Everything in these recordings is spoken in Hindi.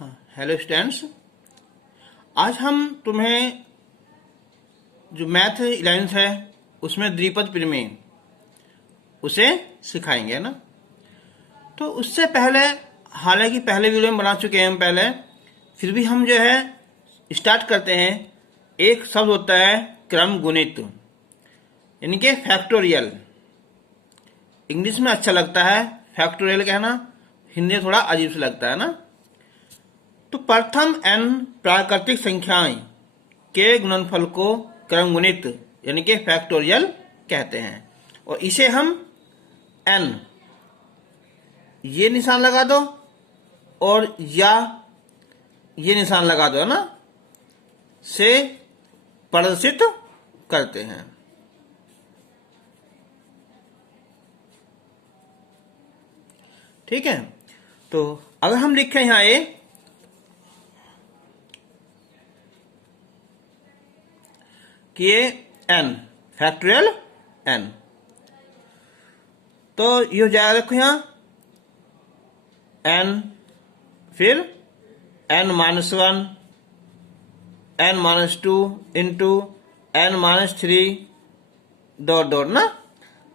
हाँ, हेलो स्टूडेंट्स। आज हम तुम्हें जो मैथ 11th है उसमें द्विपद प्रमेय उसे सिखाएंगे ना। तो उससे पहले, हालांकि पहले वीडियो में बना चुके हैं हम पहले, फिर भी हम जो है स्टार्ट करते हैं। एक शब्द होता है क्रम गुणित, यानी कि फैक्टोरियल। इंग्लिश में अच्छा लगता है फैक्टोरियल कहना, हिंदी में थोड़ा अजीब सा लगता है ना। तो प्रथम n प्राकृतिक संख्याएं के गुणनफल को क्रमगुणित यानी कि फैक्टोरियल कहते हैं। और इसे हम n ये निशान लगा दो और या ये निशान लगा दो ना, से प्रदर्शित करते हैं। ठीक है, तो अगर हम लिखें यहां ए कि ये n फैक्टोरियल n, तो ये हो जाएगा, देखो यहां n, फिर n-1 n-2 into n-3 dot dot ना,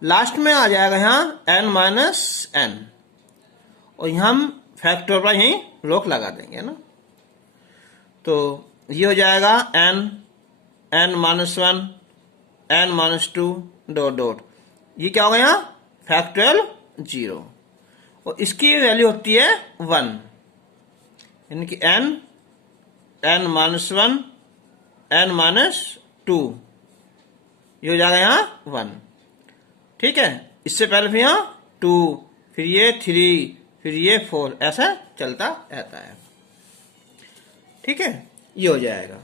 लास्ट में आ जाएगा यहाँ n-n, और यहाँ हम फैक्टर पर यहीं रोक लगा देंगे ना। तो ये हो जाएगा n-1 n-2 डॉट डॉट, ये क्या होगा यहाँ फैक्टोरियल 0, और इसकी वैल्यू होती है 1, यानी कि n-1 n-2, ये हो जाएगा यहाँ 1। ठीक है, इससे पहले फिर यहाँ 2, फिर ये 3, फिर ये 4, ऐसा चलता रहता है। ठीक है, ये हो जाएगा।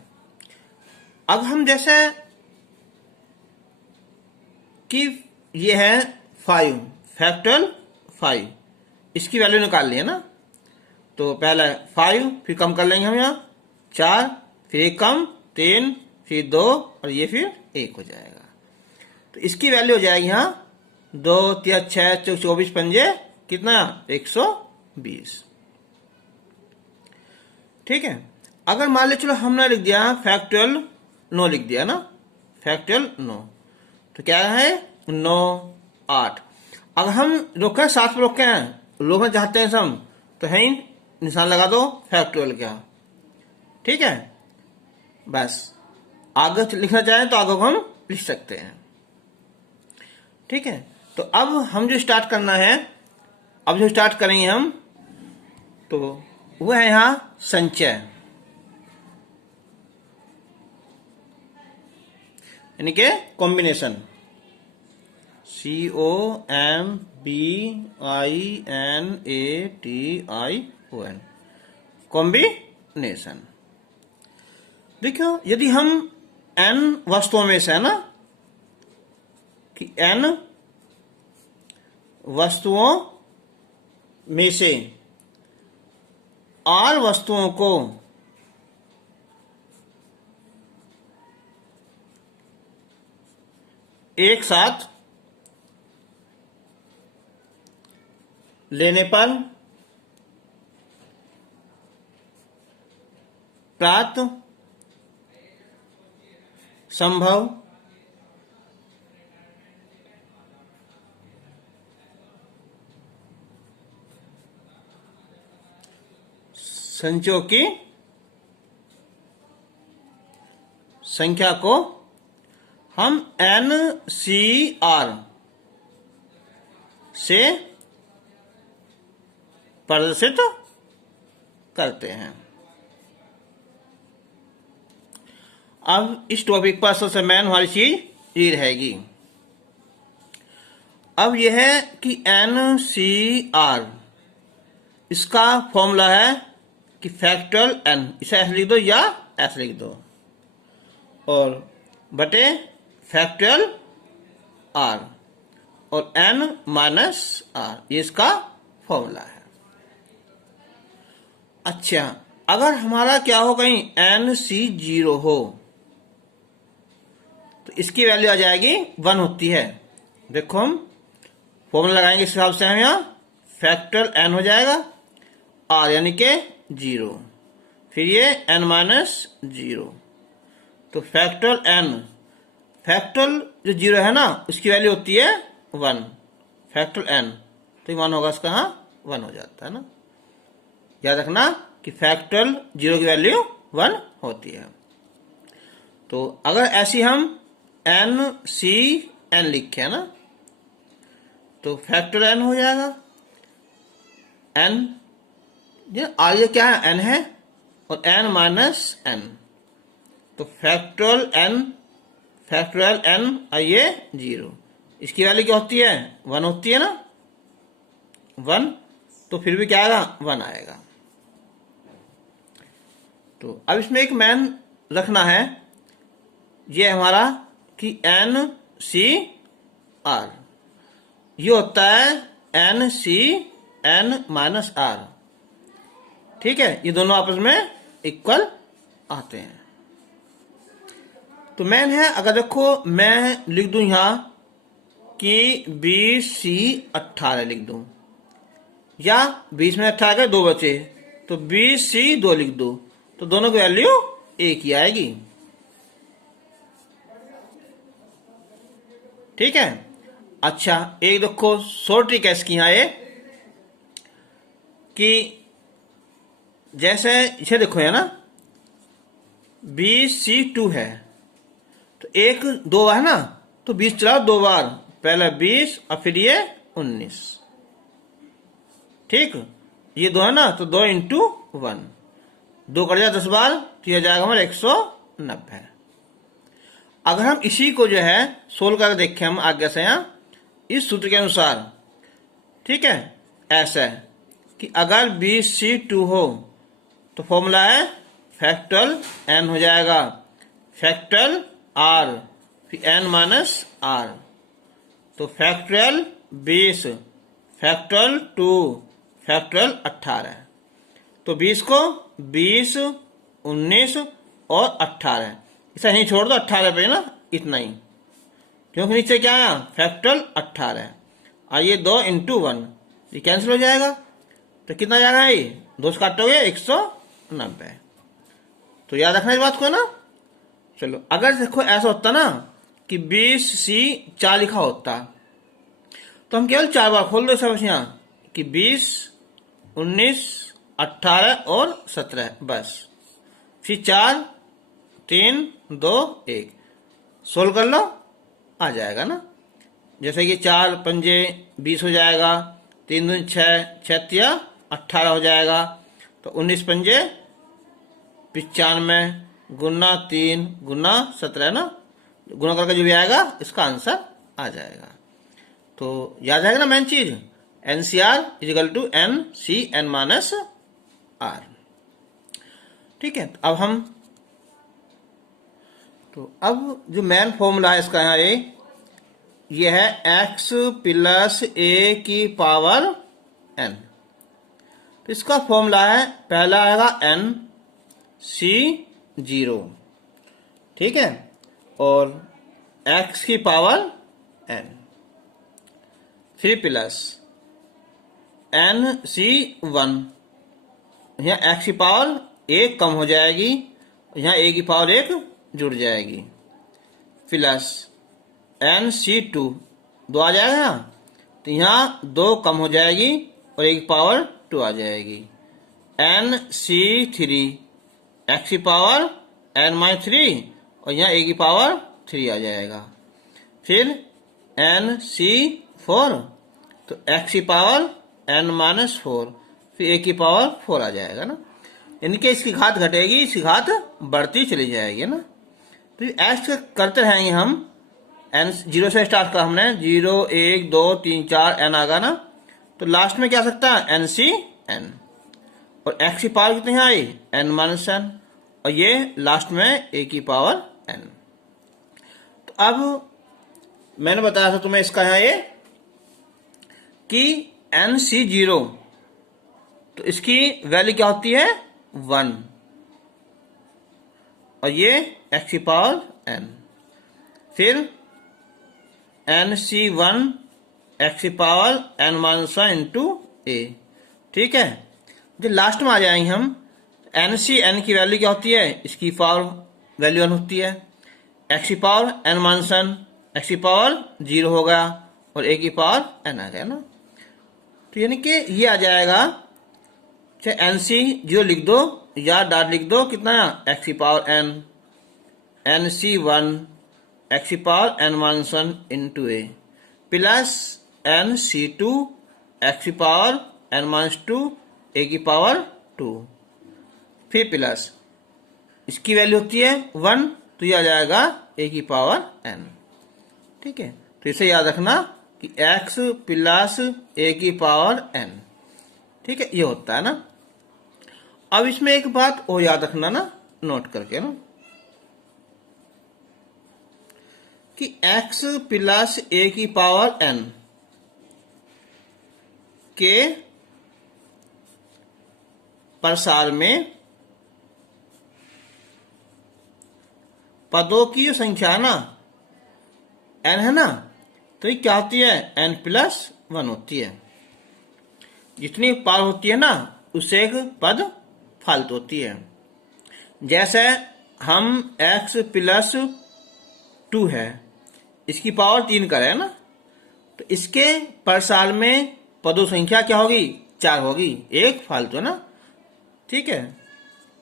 अब हम जैसे कि ये है 5 फैक्टोरियल 5, इसकी वैल्यू निकाल ली है ना। तो पहले 5, फिर कम कर लेंगे हम यहाँ 4, फिर एक कम 3, फिर 2, और ये फिर 1 हो जाएगा। तो इसकी वैल्यू हो जाएगी यहाँ 2 3 6 24 पंजे कितना 120। ठीक है, अगर मान ले चलो हमने लिख दिया फैक्टोरियल 9 लिख दिया ना, फैक्टोरियल 9, तो क्या है 9 8। अगर हम रोके साथ रोके हैं, रोकना चाहते हैं हम, तो है निशान लगा दो फैक्टोरियल क्या। ठीक है, बस आगे लिखना चाहें तो आगे को हम लिख सकते हैं। ठीक है, तो अब हम जो स्टार्ट करना है, अब जो स्टार्ट करेंगे हम, तो वो है यहां संचय, यानी कि कॉम्बिनेशन, COMBINATION, कॉम्बिनेशन। देखो, यदि हम n वस्तुओं में से है ना, कि n वस्तुओं में से r वस्तुओं को एक साथ लेने पर प्राप्त संभव संचयों की संख्या को हम NCR से प्रदर्शित करते हैं। अब इस टॉपिक पर सबसे मेन वाली चीज ये रहेगी। अब यह है कि NCR, इसका फॉर्मूला है कि फैक्टोरियल n, इसे ऐसे लिख दो या ऐसे लिख दो, और बटे फैक्टोरियल r, और n-r, ये इसका फॉर्मूला है। अच्छा, अगर हमारा क्या हो, कहीं NC0 हो, तो इसकी वैल्यू आ जाएगी 1 होती है। देखो हम फॉर्मूला लगाएंगे, इस हिसाब से हम यहाँ फैक्टोरियल n हो जाएगा r यानी के 0, फिर ये n माइनस 0। तो फैक्टोरियल जो 0 है ना उसकी वैल्यू होती है 1, फैक्टोरियल n, तो 1 होगा इसका, हाँ 1 हो जाता है ना। याद रखना कि फैक्टोरियल 0 की वैल्यू 1 होती है। तो अगर ऐसी हम n लिखे है ना, तो फैक्टोरियल n हो जाएगा। n आगे क्या है, n है, और n माइनस n, तो फैक्टोरियल n आइए 0, इसकी वैल्यू क्या होती है, 1 होती है ना, 1, तो फिर भी क्या आएगा, 1 आएगा। तो अब इसमें एक मैन रखना है, ये हमारा कि NCR, ये होता है NCN माइनस R, ठीक है, ये दोनों आपस में इक्वल आते हैं। तो मैन है, अगर देखो मैं लिख दूं यहां कि 20C18 लिख दूं, या 20 में 18 के 2 बचे, तो 20C2 लिख दो, तो दोनों की वैल्यू एक ही आएगी, ठीक है। अच्छा, एक देखो शॉर्ट ट्रिक है इसकी, यहां ये कि जैसे इसे देखो है ना, 20C2 है, तो 1 2 है ना, तो 20 चलाओ 2 बार, पहले 20 और फिर ये 19, ठीक, ये 2 है ना, तो 2 इंटू 1, 2 कर जाए 10 बार, तो यह जाएगा हमारा 190। अगर हम इसी को जो है सोल्व करके देखें हम आगे से, यहां इस सूत्र के अनुसार, ठीक है, ऐसा है कि अगर 20C2 हो तो फॉर्मूला है फैक्टोरियल n हो जाएगा, फैक्टोरियल r, फिर n माइनस r, तो फैक्टोरियल 20, फैक्टोरियल 2, फैक्टोरियल 18, तो 20 को 20, 19 और 18, इसे नहीं छोड़ दो 18 पे ना, इतना ही, क्योंकि नीचे क्या आया, फैक्टोरियल 18, आइए 2 इंटू 1, ये कैंसिल हो जाएगा, तो कितना जाएगा, ये 2 से काटोगे 190। तो याद रखना इस बात को ना। चलो, अगर देखो ऐसा होता ना कि 20C4 लिखा होता, तो हम केवल 4 बार खोल दो सब यहां कि 20, 19, 18 और 17, बस, फिर 4, 3, 2, 1, सोल्व कर लो, आ जाएगा ना। जैसे कि 4 पंजे 20 हो जाएगा, 3 दूनी 6, 6 या 18 हो जाएगा, तो 19 पंजे 95 गुना 3 गुना 17 ना, गुना करके जो भी आएगा इसका आंसर आ जाएगा। तो याद आएगा ना मेन चीज, NCR is equal to NCN minus R, ठीक है। अब जो मेन फॉर्मूला है इसका यहाँ ये है x प्लस a की पावर n, तो इसका फॉर्मूला है, पहला आएगा NC0, ठीक है, और x की पावर n, फिर प्लस NC1, यहाँ x की पावर 1 कम हो जाएगी, यहाँ a की पावर 1 जुड़ जाएगी, प्लस NC2, 2 आ जाएगा ना, तो यहाँ 2 कम हो जाएगी और 1 की पावर 2 आ जाएगी, NC3, x की पावर n-3 और यहाँ a की पावर 3 आ जाएगा, फिर NC4, तो x की पावर n-4, फिर a की पावर 4 आ जाएगा ना, इनके इसकी घात घटेगी, इसकी घात बढ़ती चली जाएगी ना। तो ऐसे करते रहेंगे हम, n 0 से स्टार्ट कर, हमने 0 1 2 3 4 n आगा ना, तो लास्ट में क्या आ सकता है, NCN, और x की पावर कितनी आई, n-n, और ये लास्ट में a की पावर n। तो अब मैंने बताया था तुम्हें इसका यहाँ ये कि NC0, तो इसकी वैल्यू क्या होती है, 1, और ये x की पावर n, फिर NC1 x की पावर n-1 इंटू a, ठीक है। जो लास्ट में आ जाएंगे हम एन सी एन की वैल्यू क्या होती है, इसकी पावर वैल्यू 1 होती है, एक्स की power n minus n, x की पावर 0 हो गया और ए की पावर एन आ गया ना। तो यानी कि ये आ जाएगा, चाहे एन सी 0 लिख दो या डॉट लिख दो, कितना एक्स की पावर एन सी 1 एक्स की पावर एन माइनस 1 इंटू ए प्लस एन सी 2 एक्स की पावर एन माइनस 2 ए की पावर 2, फिर प्लस इसकी वैल्यू होती है 1, तो ये आ जाएगा ए की पावर एन। ठीक है, तो इसे याद रखना कि x प्लस ए की पावर एन। ठीक है, ये होता है ना। अब इसमें एक बात और याद रखना ना, नोट करके ना, कि x प्लस ए की पावर एन के प्रसार में पदों की जो संख्या है ना n है ना, तो ये क्या होती है, n प्लस 1 होती है। जितनी पावर होती है ना उससे एक पद फालतू होती है। जैसे हम x प्लस 2 है, इसकी पावर 3 करें ना, तो इसके प्रसार में पदों संख्या क्या होगी, 4 होगी, एक फालतू है ना। ठीक है,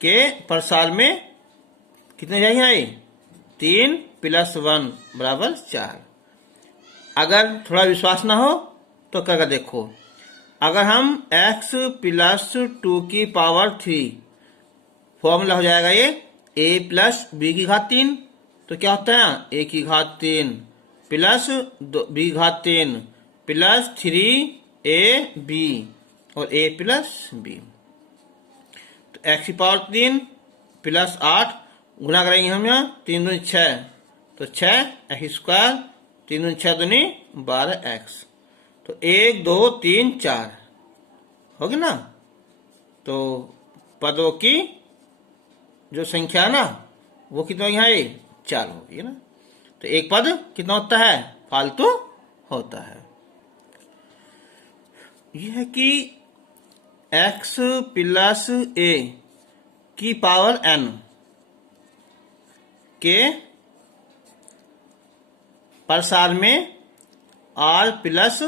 के प्रसार में कितने जाएंगे, 3 प्लस 1 बराबर 4। अगर थोड़ा विश्वास ना हो तो करके देखो, अगर हम x प्लस 2 की पावर 3, फॉर्मूला हो जाएगा ये a प्लस बी की घात 3, तो क्या होता है a की घात 3 प्लस b की घात 3 प्लस 3ab और a प्लस b। तो x की पावर 3 प्लस 8 गुना करेंगे हम यहाँ, 3 दूनी 6, तो 6 एक्स स्क्वायर, 3 दूनी 6 दूनी 12 एक्स, तो 1 2 3 4 होगी ना। तो पदों की जो संख्या है ना वो कितना यहाँ 4 होगी ना। तो एक पद कितना होता है, फालतू होता है। यह है कि x प्लस ए की पावर n के प्रसार में r प्लस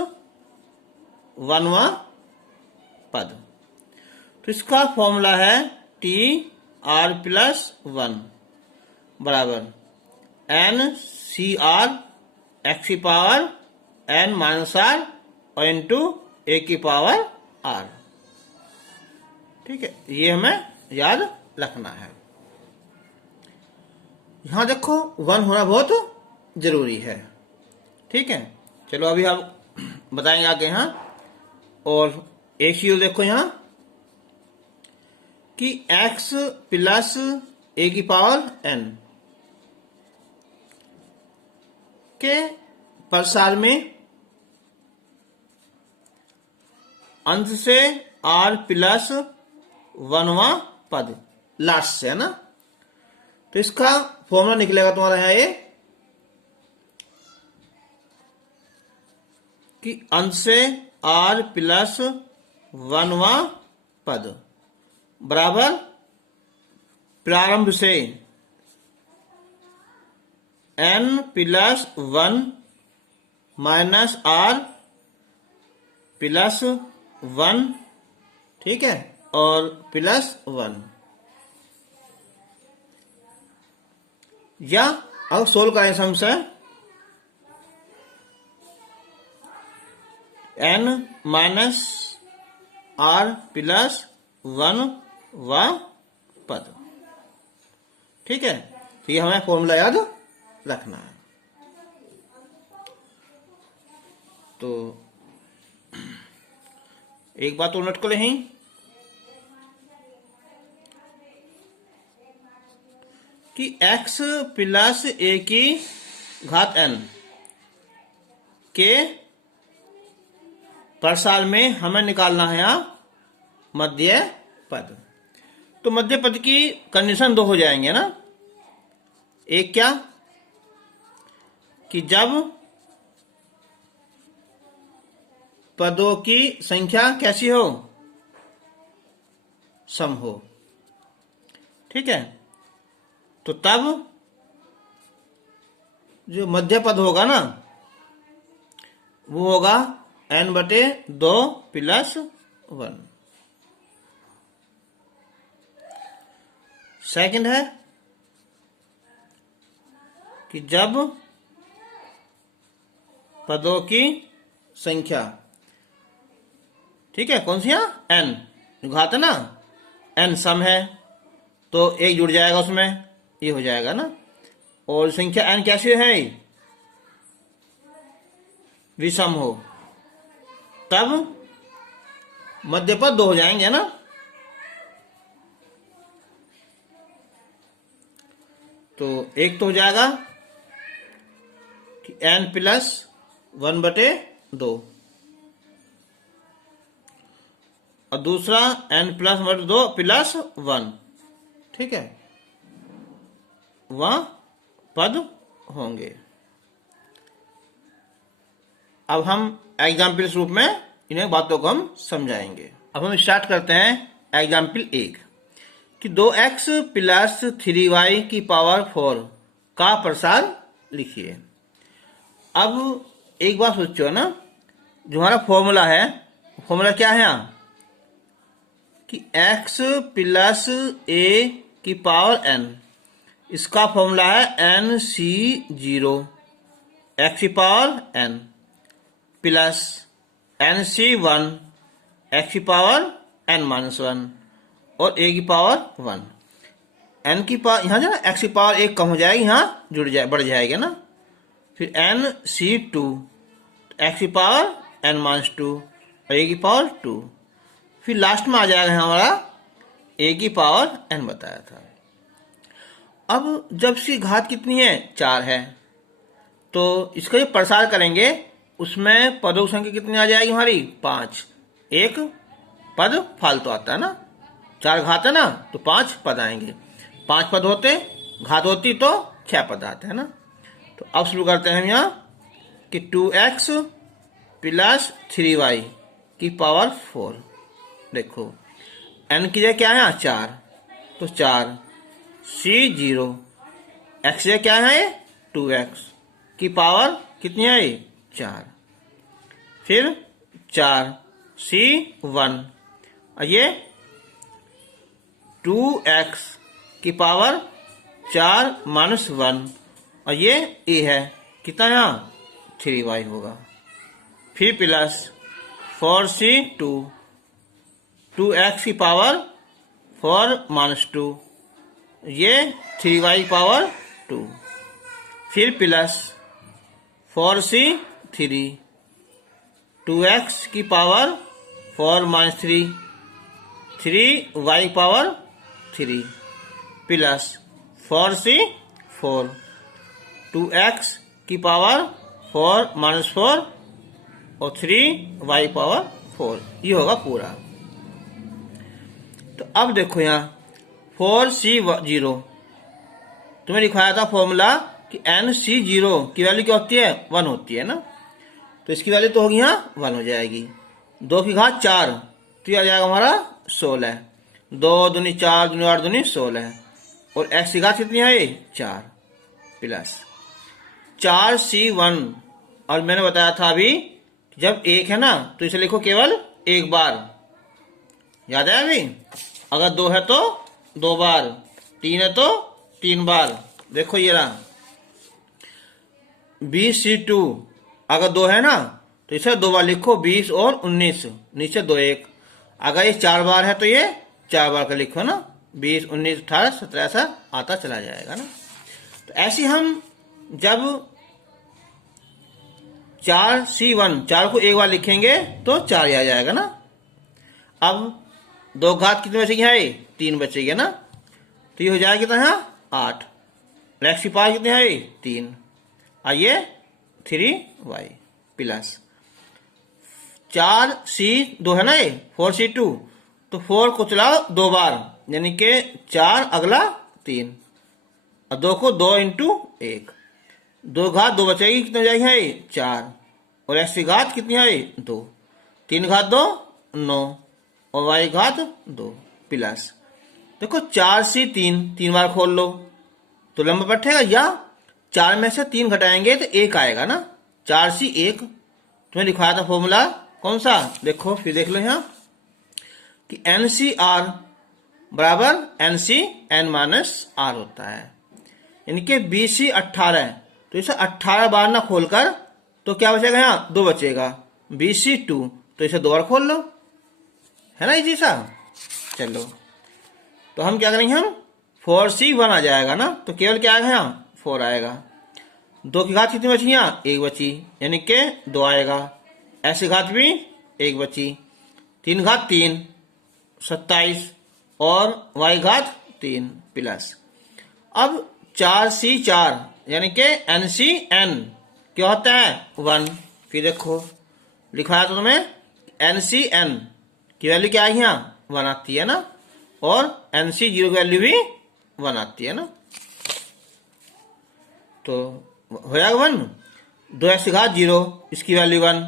1वां पद, तो इसका फॉर्मूला है t r प्लस 1 बराबर n सी आर एक्स की पावर n माइनस आर और इंटू ए की पावर r। ठीक है, ये हमें याद रखना है। यहां देखो 1 होना बहुत जरूरी है। ठीक है, चलो अभी हम बताएंगे आगे यहां। और एक चीज देखो यहां कि x प्लस ए की पावर n के प्रसार में अंत से r प्लस 1वां पद लास्ट से है ना, तो इसका फॉर्मूला निकलेगा तुम्हारा है ये कि अंत से r प्लस 1वां पद बराबर प्रारंभ से n plus 1 minus r plus 1, ठीक है, और प्लस 1, या अब सोल्व करें समस्या n माइनस r प्लस 1 व पद। ठीक है, तो ये हमें फॉर्मूला याद रखना है। तो एक बात और नोट कर लें कि x प्लस ए की घात n के प्रसार में हमें निकालना है यहाँ मध्य पद। तो मध्य पद की कंडीशन 2 हो जाएंगे ना। एक क्या कि जब पदों की संख्या कैसी हो, सम हो, ठीक है। तो तब जो मध्य पद होगा ना वो होगा n/2 + 1। सेकंड है कि जब पदों की संख्या, ठीक है, कौन सी यहाँ n घात है ना, n सम है तो एक जुड़ जाएगा उसमें, ये हो जाएगा ना। और संख्या n कैसी है, विषम हो, तब मध्य पद 2 हो जाएंगे ना। तो एक तो हो जाएगा कि n + 1/2 और दूसरा n + 1/2 + 1, ठीक है, वह पद होंगे। अब हम एग्जाम्पल रूप में इन्हें बातों को हम समझाएंगे। अब हम स्टार्ट करते हैं एग्जाम्पल 1 कि 2x + 3y⁴ का प्रसार लिखिए। अब एक बात सोचो ना, जो हमारा फॉर्मूला है, फॉर्मूला क्या है यहाँ कि x + a⁴n, इसका फॉर्मूला है nc0 x⁴n plus nc1 x⁴n-1 और a⁴1। n की पावर यहाँ जो ना x⁴1 कम हो जाएगी, यहाँ बढ़ जाएगा ना। फिर nc2 x⁴n-2 और a⁴2। फिर लास्ट में आ जाएगा हमारा a⁴n बताया था। अब जब इसकी घात कितनी है, 4 है, तो इसका जो प्रसार करेंगे उसमें पदों की संख्या कितनी आ जाएगी हमारी, 5। एक पद फालतू आता है ना, 4 घात है ना, तो 5 पद आएंगे। 5 पद होते, घात होती तो 6 पद आते हैं ना। तो अब शुरू करते हैं हम यहाँ कि 2x + 3y⁴। देखो n की जगह क्या है, 4, तो 4 c0 x जगह क्या है, 2x की पावर कितनी है, 4। फिर 4 c1 और ये 2x की पावर 4 - 1 और ये a है, कितना यहाँ 3y होगा। फिर प्लस 4c2 2x की पावर 4 - 2 ये 3y⁴ 2। फिर प्लस 4c3 2x की power 4 - 3 3y⁴ 3 plus 4c4 2x की पावर 4 - 4 और 3y⁴ ये होगा पूरा। तो अब देखो यहाँ 4c0 तुम्हें लिखवाया था फॉर्मूला कि nc0 की वैल्यू क्या होती है, 1 होती है ना। तो इसकी वैल्यू तो होगी यहाँ 1 हो जाएगी। 2 की घात 4 तो ये आ जाएगा हमारा 16। 2 दूनी 4 दूनी 8 दूनी 16 और x की घात कितनी है, 4 प्लस 4c1। और मैंने बताया था अभी जब 1 है ना तो इसे लिखो केवल एक बार, याद है अभी। अगर 2 है तो 2 बार, 3 है तो 3 बार। देखो ये रहा 20c2, अगर 2 है ना तो इसे 2 बार लिखो, 20 और 19, नीचे 2 1। अगर ये 4 बार है तो ये 4 बार का लिखो ना, 20 19 18 17 ऐसा आता चला जाएगा ना। तो ऐसे हम जब 4c1 4 को एक बार लिखेंगे तो 4 ही आ जाएगा ना। अब 2 घात कितने बचेगी है, 3 बचेगी ना। तो ये हो जाएगा कितना है, 8। x की पावर कितनी है, 3 आइए 3y प्लस 4c2 है ना, ये 4c2 तो 4 को चलाओ 2 बार, यानी कि 4 अगला 3 और 2 को 2 × 1। 2 घात 2 बचेगी, कितनी हो जाएगी है, 4 और x की घात कितनी है, 2। 3 घात 2 9 और y घात 2 प्लस देखो 4C3 3 बार खोल लो तो लंबा बैठेगा, या 4 में से 3 घटाएंगे तो 1 आएगा ना, 4C1। तुम्हें लिखवाया था फॉर्मूला कौन सा, देखो फिर देख लो यहाँ कि NCR बराबर NCN-R होता है, यानी कि BC 18। तो इसे 18 बार ना खोलकर तो क्या बचेगा, यहाँ 2 बचेगा, BC2। तो इसे 2 बार खोल लो, है ना इजी सा। चलो तो हम क्या करेंगे, हम 4C1 आ जाएगा ना, तो केवल क्या आएगा, यहाँ 4 आएगा। 2 की घात कितनी बची, यहाँ 1 बची, यानी कि 2 आएगा। S की घात भी 1 बची, 3 घात 3 27 और Y घात 3 प्लस। अब 4C4 यानी कि NCN क्या होता है 1। फिर देखो लिखवाया तो तुम्हें NCN की वैल्यू क्या है, यहाँ 1 आती है ना, और NC0 की वैल्यू भी 1 आती है ना, तो हो जाएगा 1। 2x की घात 0 इसकी वैल्यू 1।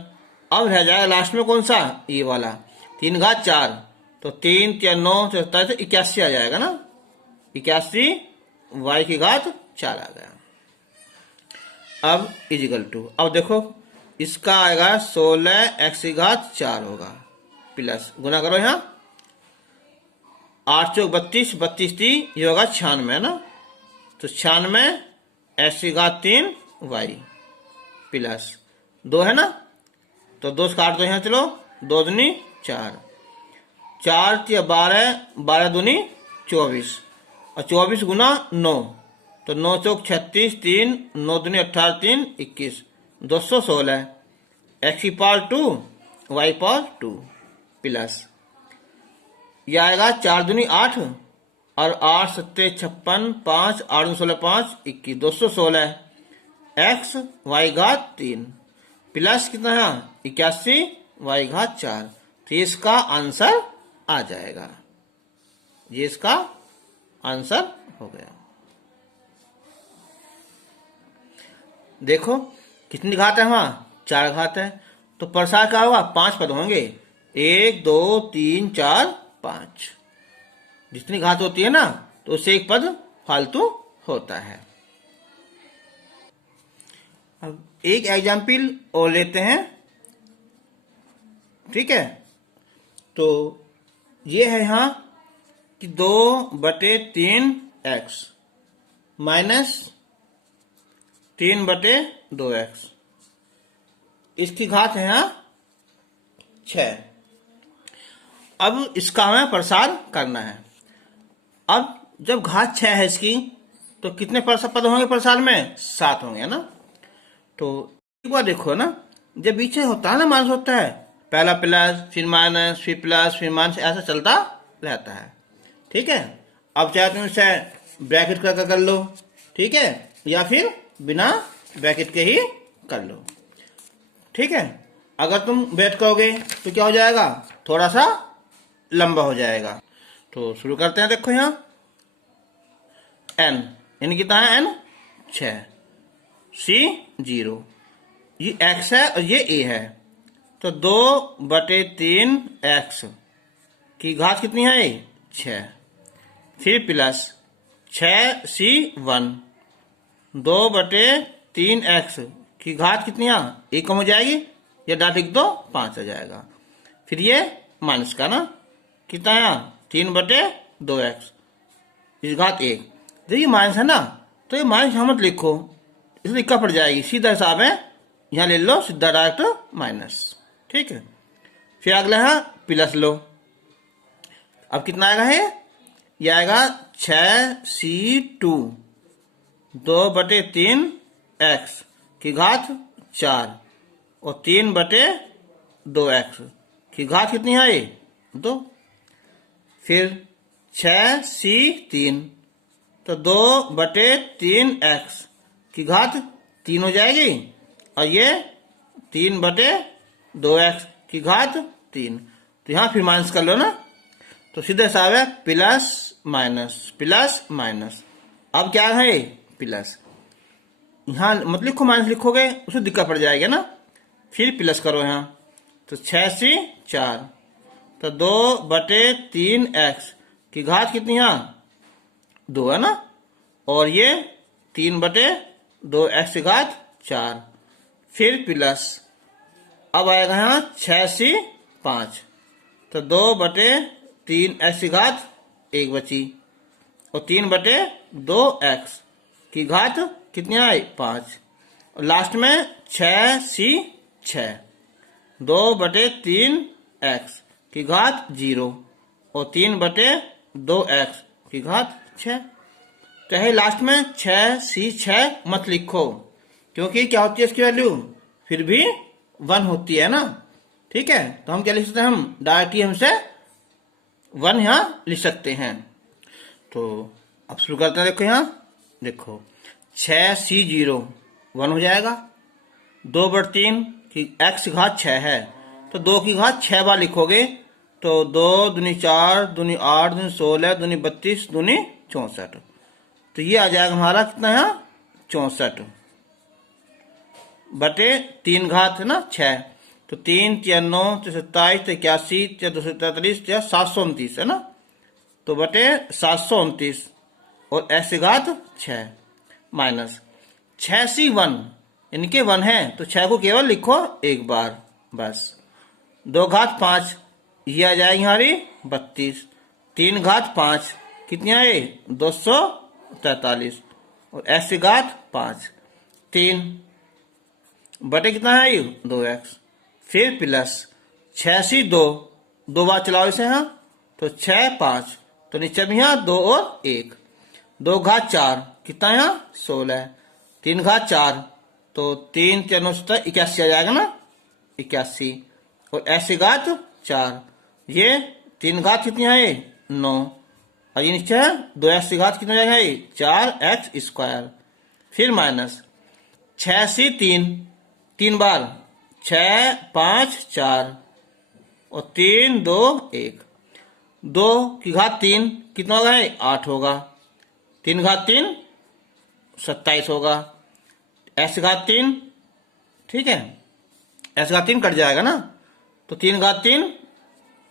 अब रह जाएगा लास्ट में कौन सा, ये वाला 3 घात 4, तो 3 3 9 27 तो 81 आ जाएगा ना, 81 y की घात 4 आ गया। अब इजिकल टू, अब देखो इसका आएगा 16 x की घात 4 होगा, प्लस गुना करो यहाँ 8 चौक 32 32 3 ये होगा 96 ना, तो 96 x की घात 3 y प्लस 2 है ना, तो 2 से काट दो यहाँ, चलो 2 दूनी 4 4 12 12 दूनी 24 और 24 गुना 9, तो 9 चौक 36 3 9 दूनी 18 3 21 216 x की पावर 2 y पावर 2 प्लस यह आएगा 4 दूनी 8 और 8 7 56 5 8 16 5 21 216 x y घात 3 प्लस कितना है 81 y घात 4। तो इसका आंसर आ जाएगा, ये इसका आंसर हो गया। देखो कितनी घात है, वहां 4 घात है, तो प्रसार क्या होगा, 5 पद होंगे, 1 2 3 4 5। जितनी घात होती है ना तो उससे एक पद फालतू होता है। अब एक एग्जाम्पल और लेते हैं, ठीक है। तो ये है यहां कि 2/3x माइनस 3/2x, इसकी घात है यहाँ 6। अब इसका हमें प्रसार करना है। अब जब घात 6 है इसकी, तो कितने पद होंगे प्रसार में, 7 होंगे ना। तो एक बार देखो ना, जब पीछे होता है ना माइनस होता है, पहला प्लस फिर माइनस फिर प्लस फिर माइनस, ऐसा चलता रहता है, ठीक है। अब चाहे तुम इसे ब्रैकेट कर लो, ठीक है, या फिर बिना ब्रैकेट के ही कर लो, ठीक है। अगर तुम ब्रैकेट करोगे तो क्या हो जाएगा, थोड़ा सा लंबा हो जाएगा। तो शुरू करते हैं। देखो यहाँ n यानी कितना है, n 6, C 0, ये x है और ये a है, तो 2/3x की घात कितनी है 6, फिर प्लस 6C1 2/3x की घात कितनी है, एक कम हो जाएगी, ये डाट लिख दो 5 आ जाएगा। फिर ये माइनस का ना कितना है 3/2x इस घात 1। जब ये माइनस है ना तो ये माइनस यहाँ मत लिखो, इसलिए इक्का पड़ जाएगी, सीधा हिसाब है, यहाँ ले लो सीधा डायरेक्ट माइनस, ठीक है। फिर अगला है प्लस लो, अब कितना आएगा है, ये आएगा 6C2 2/3x की घात 4 और 3/2x की घात कितनी है 2। फिर 6C3 तो 2/3x की घात 3 हो जाएगी और ये 3/2x की घात 3। तो यहाँ फिर माइनस कर लो ना, तो सीधा हिसाब है प्लस माइनस। अब क्या है प्लस, यहाँ मत लिखो माइनस लिखोगे उसे दिक्कत पड़ जाएगी ना। फिर प्लस करो यहाँ, तो 6C4 तो 2/3x की घात कितनी यहाँ 2 है ना, और ये 3/2 x की घात 4, फिर प्लस अब आएगा यहाँ 6c 5, तो 2/3 x की घात 1 बची, और 3/2 x की घात कितनी आई 5, और लास्ट में 6c 6, 2/3 x की घात 0 और 3/2 x की घात 6। चाहे लास्ट में 6c 6 मत लिखो, क्योंकि क्या होती है इसकी वैल्यू फिर भी 1 होती है ना। ठीक है, तो हम क्या लिख सकते हैं, हम डायरेक्टली हमसे 1 यहाँ लिख सकते हैं। तो अब शुरू करते हैं। देखो यहाँ देखो 6c 0 1 हो जाएगा, 2/3 की x की घात 6 है, तो 2 की घात 6 बार लिखोगे, तो 2 दूनी 4 दूनी 8 दूनी 16 दूनी 32 दूनी 64, तो ये आ जाएगा हमारा कितना है 64 बटे 3 घात है ना 6, तो 3 3 9 27 81 243 729 है ना, तो बटे 729 और x की घात 6 माइनस 6c 1 यानी कि 1 है, तो 6 को केवल लिखो एक बार बस, 2 घात 5 ये आ जाएगी हमारी 32, 3 घात 5 कितनी आई 243, और x की घात 5 3 बटे कितना है 2x, फिर प्लस 6c 2 बार चलाओ इसे यहाँ, तो 6 5, तो नीचे भी यहाँ 2 और 1, 2 घात 4 कितना यहाँ 16, 3 घात 4 तो 3 4 9 81 आ जाएगा ना 81, और x की घात 4, ये 3 घात कितनी है 9, और ये नीचे है 2x की घात कितना जाएगा 4x स्क्वायर, फिर माइनस 6c 3 बार 6 5 4 और 3 2 1, 2 की घात 3 कितना होगा 8 होगा, 3 घात 3 27 होगा, x घात 3 ठीक है, x घात 3 कट जाएगा ना, तो 3 घात 3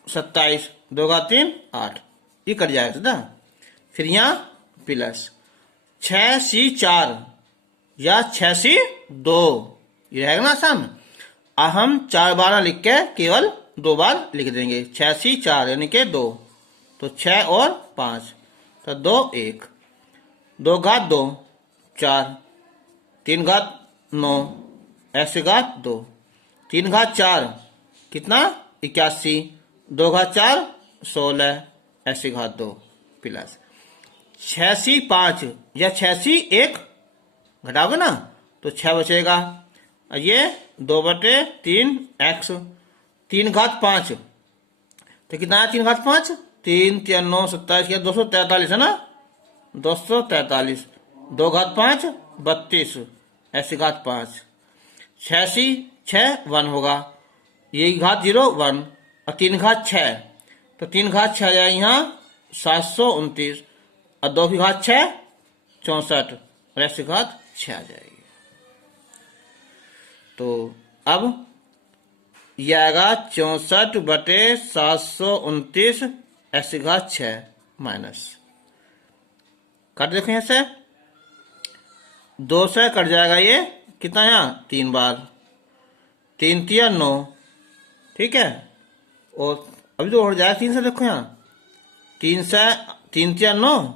27, 2 घात 3 8, ये कट जाएगा ना। फिर यहाँ प्लस 6c 4 या 6c 2 ये रहेगा ना आसान, हम 4 बार लिख के केवल 2 बार लिख देंगे, 6c 4 यानी कि 2, तो 6 और 5 तो 2 1, 2 घात 2 4, 3 घात 9 x की घात 2, 3 घात 4 कितना 81, 2 घात 4 16 x की घात 2 प्लस 6c 5 या 6c 1 घटाओगे ना तो 6 बचेगा, ये 2/3 x, 3 घात 5 तो कितना है 3 घात 5 3 3 9 27 या 243 है ना 243, 2 घात 5 32 x की घात 5, 6c 6 1 होगा, ये घात 0 1 और 3 घात 6 तो 3 घात 6 जाए यहाँ 729 और 2 की घात 6 64 और x की घात 6 आ जाएगी। तो अब यह आएगा 64/729 x की घात 6 माइनस, काट देखो यहाँ से 2 से कट जाएगा, ये कितना यहाँ 3 बार 3 3 9 ठीक है, और अभी तो उड़ जाएगा 3 से, देखो यहाँ 3 से 3 3 9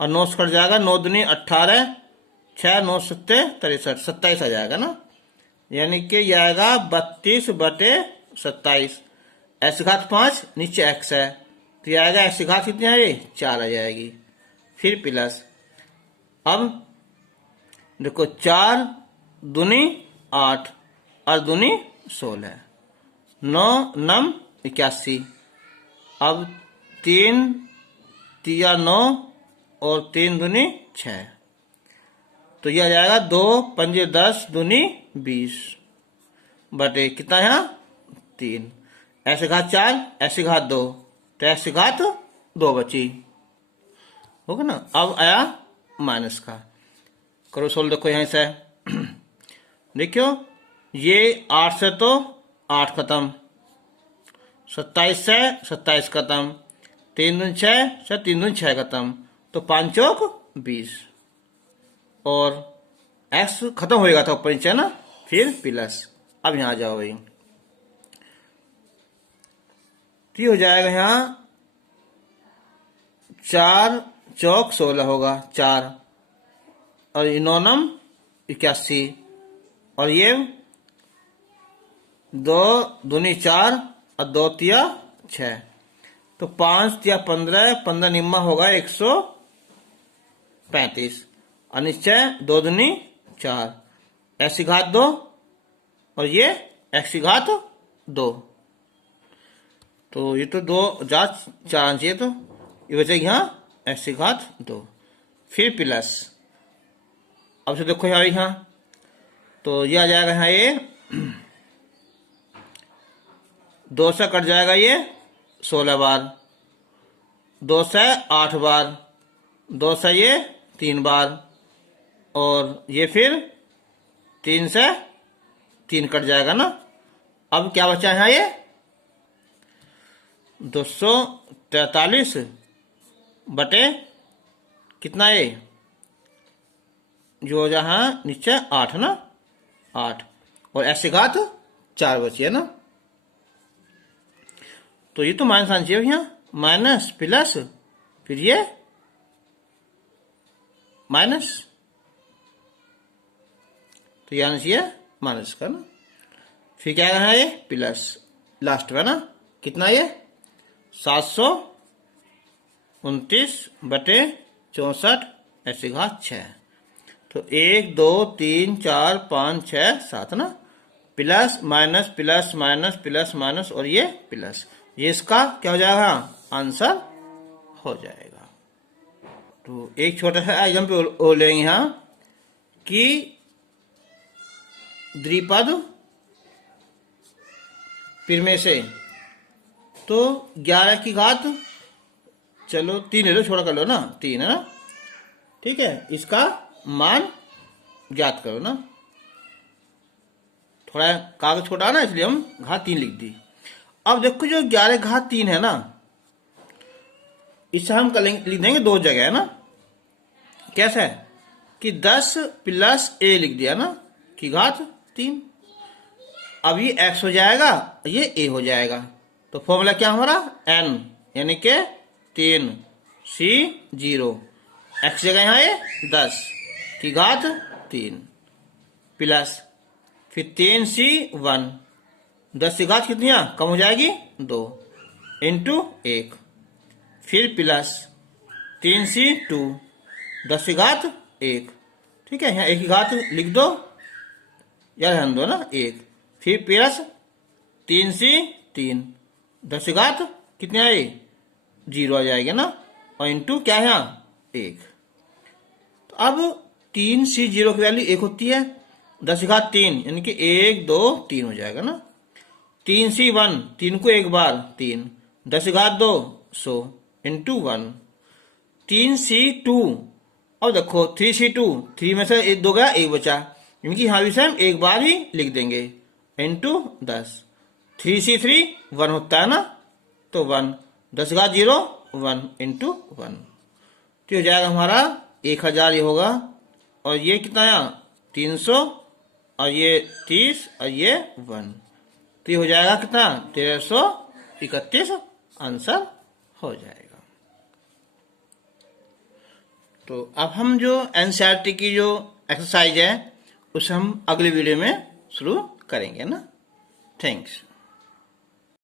और 9 से कट जाएगा, 9 दूनी 18 6 9 7 63 27 आ जाएगा ना, यानी कि यह आएगा 32/27, x घात 5 नीचे x है तो यह आएगा x घात कितनी है 4 आ जाएगी, फिर प्लस अब देखो 4 दूनी 8 और दूनी 16, 9 9 81, अब 3 3 9 और 3 दूनी 6 तो यह आ जाएगा 2 5 10 दूनी 20 बटे कितना यहाँ 3, x घात 4 x घात 2 तो x घात 2 बची होगा ना। अब आया माइनस का, करो सोल्व, देखो यहीं से देखियो ये 8 से तो 8 खत्म, 27 से 27 खत्म, 3 दूनी 6, 3 दूनी 6 खत्म, तो 5 चौक 20, और एक्स खत्म होएगा था ऊपर नीचे ना, फिर प्लस। अब यहां आ जाओ भाई, तो ये हो जाएगा यहाँ 4 चौक 16 होगा 4, और ये 9 नम 81, और ये 2 दूनी 4 और 2 तिया 6, तो 5 तिया 15, 15 निम्मा होगा 135, और नीचे 2 दूनी 4, एक्स की घात 2, और ये एक्स की घात 2, तो ये तो 2 4 आना चाहिए, तो ये बचेगी यहाँ एक्स की घात 2, फिर प्लस। अब से देखो यहाँ, तो ये आ जाएगा यहाँ, ये 2 से कट जाएगा ये 16 बार, 2 से 8 बार, 2 से ये 3 बार, और ये फिर 3 से 3 कट जाएगा ना। अब क्या बचा है ये 243 बटे कितना, ये जो जहां नीचे 8 ना, 8, और ऐसे घात 4 बची है ना, तो ये तो माइनस आना चाहिए भैया, माइनस प्लस, फिर ये माइनस, तो ये आना चाहिए माइनस का ना, फिर क्या है ये प्लस लास्ट में ना, कितना ये 729 बटे 64 ऐसे घात 6, तो 1 2 3 4 5 6 7 ना, plus minus plus minus plus minus, और ये प्लस, ये इसका क्या हो जाएगा आंसर हो जाएगा। तो एक छोटा सा एग्जाम्पल पे लेंगे यहाँ कि द्विपद में से, तो 11 की घात, चलो 3 ले लो, छोटा कर लो ना, 3 है ना, ठीक है, इसका मान ज्ञात करो ना, थोड़ा कागज छोटा ना इसलिए हम घात 3 लिख दी। अब देखो जो 11 घात 3 है ना, इसे हम लिख देंगे 2 जगह है ना, कैसा है कि 10 प्लस a लिख दिया ना की घात 3, अब ये x हो जाएगा, ये a हो जाएगा, तो फॉर्मूला क्या हमारा n यानी के 3 c 0, x जगह यहाँ ये 10 की घात 3 प्लस फिर 3 c 1, 10 की घात कितनी कम हो जाएगी 2 इंटू 1, फिर प्लस 3 c 2, 10 की घात 1, ठीक है, यहाँ 1 की घात लिख दो या रहने दो ना 1, फिर प्लस 3 c 3, 10 की घात कितनी आई 0 आ जाएगी ना, और इंटू क्या है यहाँ 1, तो अब 3 c 0 की वैल्यू 1 होती है, 10 की घात 3 यानी कि 1 2 3 हो जाएगा ना, 3 c 1, 3 को एक बार 3, 10 की घात 2 100 इंटू 1, 3 c 2, अब देखो 3 c 2, 3 में से 2 गया 1 बचा, यानी कि यहाँ भी हम एक बार ही लिख देंगे इंटू 10, 3 c 3 1 होता है ना, तो 1, 10 की घात 0 1 इंटू 1, तो हो जाएगा हमारा 1000, ये होगा, और ये कितना है 300, और ये 30, और ये 1, तो ये हो जाएगा कितना 1331 आंसर हो जाएगा। तो अब हम जो एनसीईआरटी की जो एक्सरसाइज है उसे हम अगले वीडियो में शुरू करेंगे ना। थैंक्स।